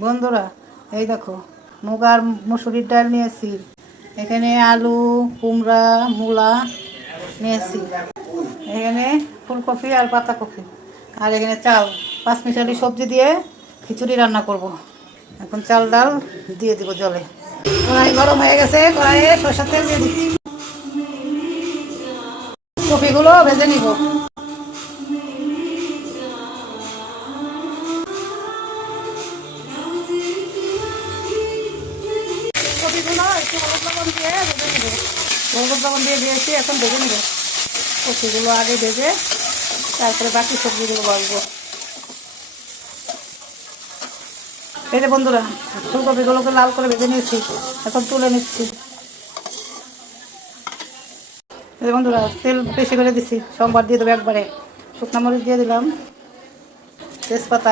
বন্ধুরা, এই দেখো, মুগার মুসুরির ডাল নিয়েছি। এখানে আলু, কুমড়া, মূলা নিয়েছি। এখানে ফুলকপি আর পাতাকপি। আর এখানে চাল পাঁচ মিশালি সবজি দিয়ে খিচুড়ি রান্না করব। এখন চাল ডাল দিয়ে দিব জলে। কড়াই গরম হয়ে গেছে, কড়াইয়ে সরষের তেল দিয়ে দিচ্ছি। কপিগুলো ভেজে নিব। একটু হলুদ লবণ দিয়ে ভেজে হলুদ লবণ দিয়ে দিয়েছি এখন ভেজে আগে ভেজে তারপরে বাকি সবজিগুলো এই যে বন্ধুরা ফুলকপিগুলোকে লাল করে ভেজে নিয়েছি এখন তুলে নিচ্ছি এই যে বন্ধুরা, তেল বেশি করে দিছি, সোমবার দিয়ে দেবো একবারে। শুকনো মরিচ দিয়ে দিলাম, তেজপাতা।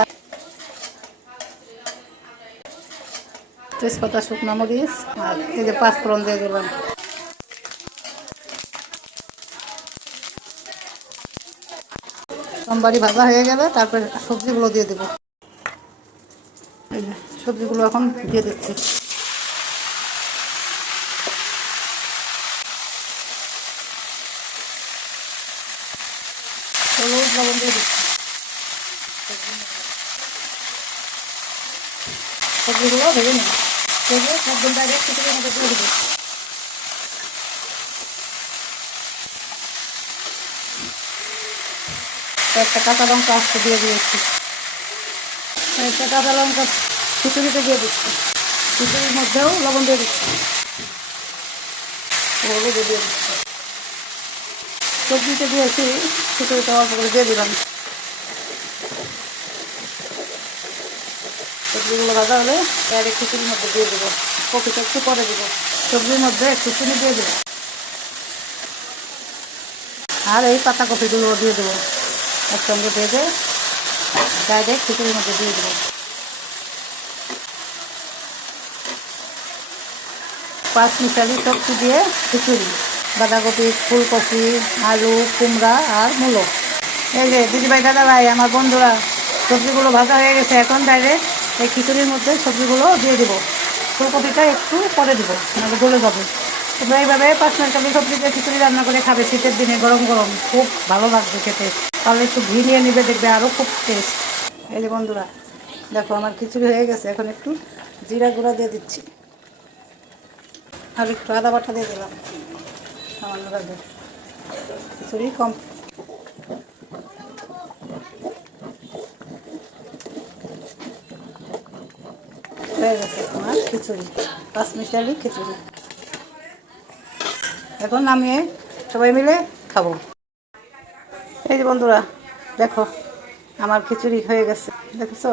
তেজপাতা শুকনো মরিচ আর এই যে পাঁচফোড়ন দিয়ে দিলাম। সোমবারই ভাজা হয়ে গেলে তারপরে সবজিগুলো দিয়ে দেবো। সবজিগুলো এখন দিয়ে দিচ্ছি। হলুদ দিয়ে দিচ্ছি। সবজিগুলো ভেজে নিই ভেজে খিচুড়ির মধ্যে দিয়ে দেবো একটা কাঁচা লঙ্কা দিয়ে দিয়েছি। একটা কাঁচা লঙ্কা খিচুড়িতে দিয়ে দিচ্ছি। খিচুড়ির মধ্যেও লবণ দিয়ে দিয়ে দিচ্ছি। সবজিতে দিয়েছি খিচুড়িতে অল্প করে দিয়ে দিলাম। হলে খিচুড়ির মধ্যে দিয়ে দেবো। কপিটা একটু পরে দেবো। সবজির মধ্যে একটু চিনি দিয়ে দেবো। আর এই পাতা কপিগুলো দিয়ে দেবো। একসঙ্গে ভেজে ডাইরেক্ট খিচুড়ির মধ্যে দিয়ে দেবো। পাঁচ মিশালি সবজি দিয়ে খিচুড়ি। বাঁধাকপি, ফুলকপি, আলু, কুমড়া আর মূলো। এই যে দিদিভাই দাদা ভাই আমার বন্ধুরা, সবজিগুলো ভাজা হয়ে গেছে। এখন ডাইরেক্ট এই খিচুড়ির মধ্যে সবজিগুলো দিয়ে দেবো। ফুলকপিটা একটু পরে দেবো, নাহলে গলে যাবে। তোমরা এইভাবে পাঁচ মিনিট আমি সবজি দিয়ে খিচুড়ি রান্না করে খাবে, শীতের দিনে গরম গরম, খুব ভালো লাগবে খেতে। তাহলে একটু ঘি নিয়ে নিবে, দেখবে আরও খুব টেস্ট এই যে বন্ধুরা, দেখো আমার খিচুড়ি হয়ে গেছে, এখন একটু জিরা গুঁড়া দিয়ে দিচ্ছি। আর একটু আদা বাটা দিয়ে দিলাম। সামান্য খিচুড়ি কম হয়ে গেছে তোমার খিচুড়ি পাঁচ মিশালি খিচুড়ি এখন নামিয়ে সবাই মিলে খাব। এই যে বন্ধুরা, দেখো, আমার খিচুড়ি হয়ে গেছে, দেখেছ?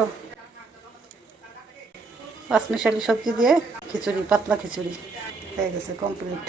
পাঁচ মিশালি সবজি দিয়ে খিচুড়ি, পাতলা খিচুড়ি হয়ে গেছে কমপ্লিট